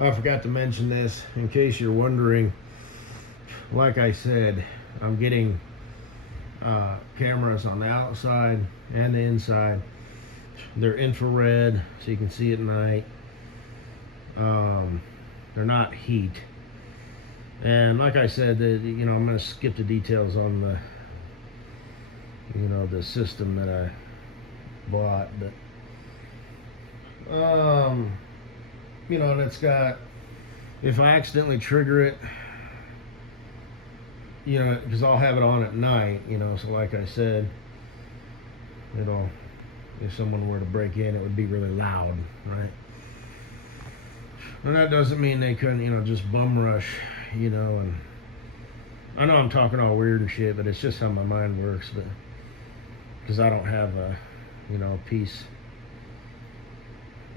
I forgot to mention this in case you're wondering. Like I said, I'm getting cameras on the outside and the inside. They're infrared, so you can see at night. They're not heat. And like I said, I'm going to skip the details on the system that I bought, but and it's got, if I accidentally trigger it, because I'll have it on at night, so like I said, if someone were to break in, it would be really loud, right? And that doesn't mean they couldn't, just bum rush, and I know I'm talking all weird and shit, but it's just how my mind works, but because I don't have a piece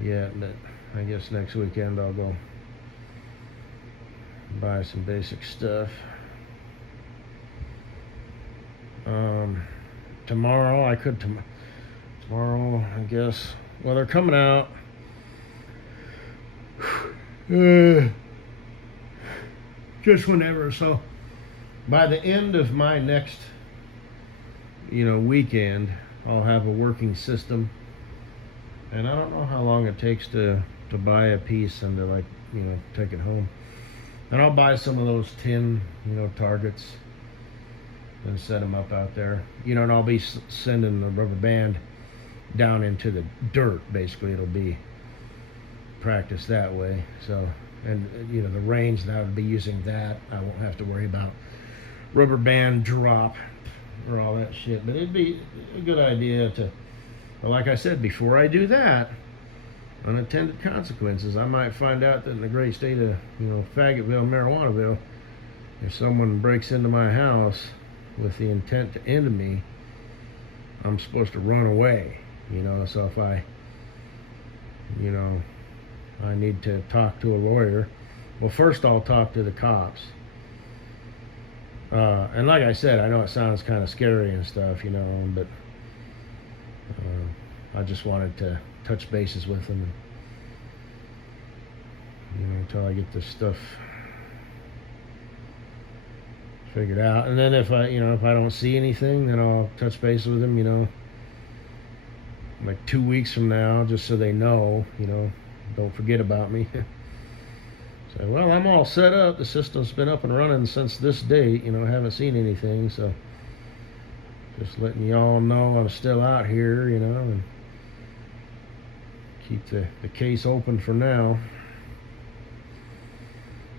yet, but I guess next weekend I'll go buy some basic stuff. Tomorrow I guess, well, they're coming out just whenever, so by the end of my next weekend I'll have a working system, and I don't know how long it takes to buy a piece and to take it home. And I'll buy some of those tin targets and set them up out there, and I'll be sending the rubber band down into the dirt. Basically, it'll be practice that way. So, and the range that I would be using, that I won't have to worry about rubber band drop or all that shit. But it'd be a good idea to, well, like I said, before I do that, unintended consequences. I might find out that in the great state of Faggottville, Marijuanaville, if someone breaks into my house with the intent to end me, I'm supposed to run away. So if I need to talk to a lawyer, well, first I'll talk to the cops. And like I said, I know it sounds kind of scary and stuff, but I just wanted to touch bases with them, until I get this stuff figured out. And then if I don't see anything, then I'll touch base with them, like 2 weeks from now, just so they know, don't forget about me. So, well, I'm all set up. The system's been up and running since this date. Haven't seen anything. So, just letting y'all know I'm still out here, and keep the case open for now.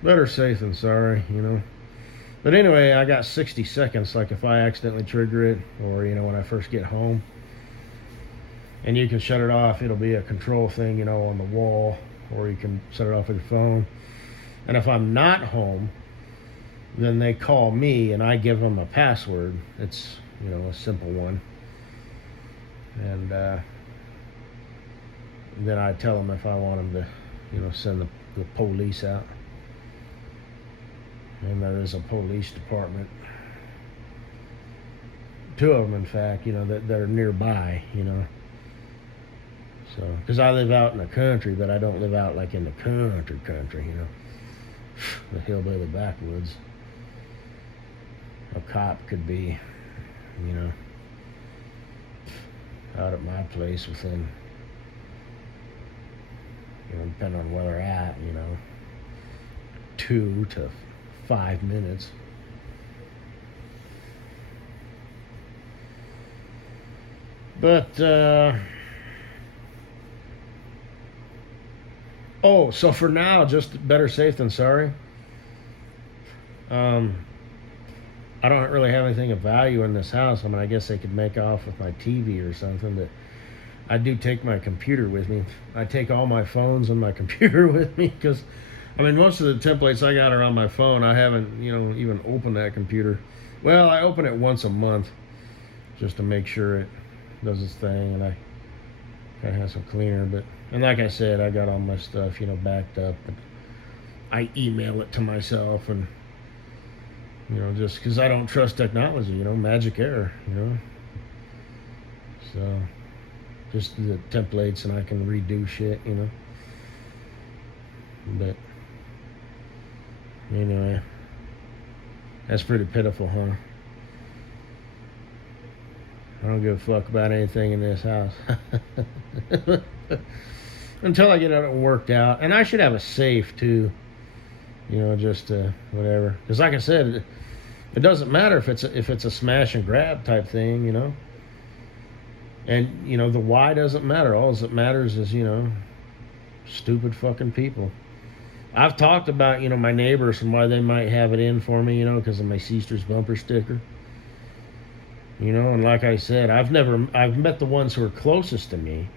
Better safe than sorry, But anyway, I got 60 seconds, like if I accidentally trigger it, or, when I first get home. And you can shut it off. It'll be a control thing, on the wall, or you can set it off with your phone. And if I'm not home, then they call me and I give them a password. It's, a simple one. And then I tell them if I want them to, send the police out. And there is a police department. 2 of them, in fact, that are nearby, So, because I live out in the country, but I don't live out like in the country, the hillbilly backwoods. A cop could be, out at my place within, depending on where they're at, 2 to 5 minutes. But, so for now, just better safe than sorry. I don't really have anything of value in this house. I mean, I guess they could make off with my TV or something, but I do take my computer with me. I take all my phones and my computer with me because, most of the templates I got are on my phone. I haven't, even opened that computer. Well, I open it once a month just to make sure it does its thing, and I kind of have some cleaner. But, and like I said, I got all my stuff, backed up, and I email it to myself, and just because I don't trust technology, magic error, So, just the templates, and I can redo shit, But Anyway, that's pretty pitiful, huh? I don't give a fuck about anything in this house. Until I get it worked out. And I should have a safe too. Just whatever. Because like I said, it doesn't matter if it's a smash and grab type thing. And the why doesn't matter. All that matters is stupid fucking people. I've talked about my neighbors and why they might have it in for me, because of my sister's bumper sticker. And like I said, I've met the ones who are closest to me,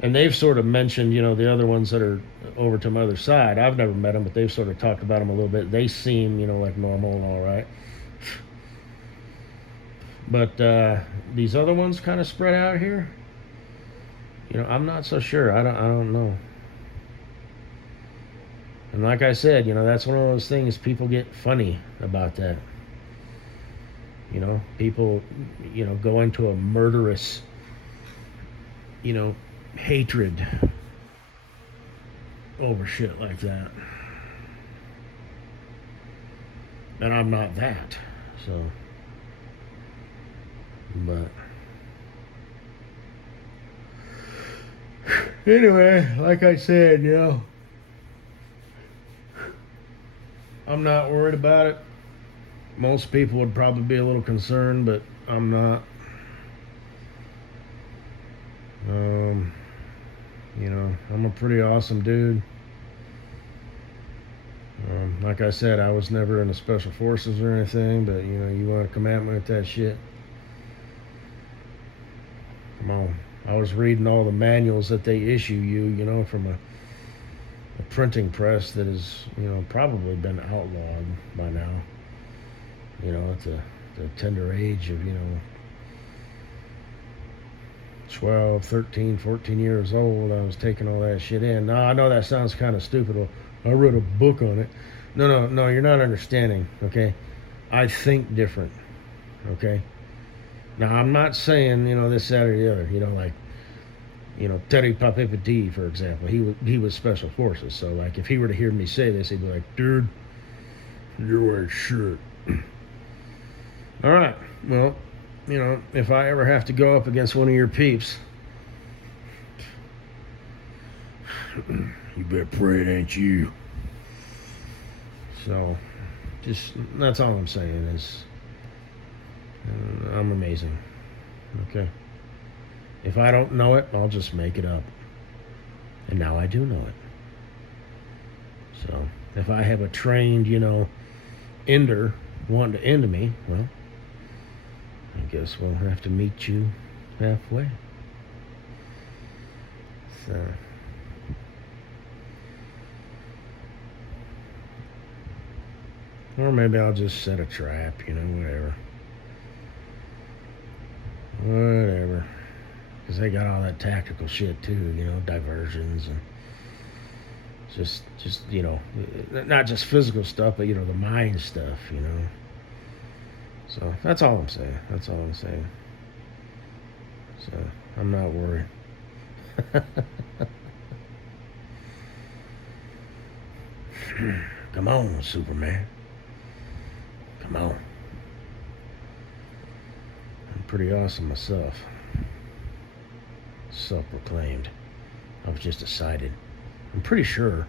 and they've sort of mentioned the other ones that are over to my other side. I've never met them, but they've sort of talked about them a little bit. They seem like normal and all right. But these other ones kind of spread out here. I'm not so sure. I don't know. And like I said, that's one of those things, people get funny about that. People, go into a murderous, hatred over shit like that. And I'm not that. So, but anyway, like I said, I'm not worried about it. Most people would probably be a little concerned, but I'm not. I'm a pretty awesome dude. Like I said, I was never in the special forces or anything, but you want to come at me with that shit? Come on. I was reading all the manuals that they issue you, from a printing press that has, probably been outlawed by now. At the tender age of, 12, 13, 14 years old, I was taking all that shit in. Now, I know that sounds kind of stupid. Well, I wrote a book on it. No, you're not understanding, okay? I think different, okay? Now, I'm not saying, this, that, or the other, like, Terry Papipati, for example. He was special forces, so, like, if he were to hear me say this, he'd be like, dude, you ain't shit. All right, well, if I ever have to go up against one of your peeps, you better pray it ain't you. So, that's all I'm saying is, I'm amazing. Okay. If I don't know it, I'll just make it up. And now I do know it. So, if I have a trained, ender wanting to end me, well, I guess we'll have to meet you halfway. So, or maybe I'll just set a trap, whatever. Whatever. Because they got all that tactical shit too, diversions and just not just physical stuff, but, the mind stuff, So that's all I'm saying. So I'm not worried. Come on, Superman. Come on. I'm pretty awesome myself. Self-proclaimed. I was just decided. I'm pretty sure.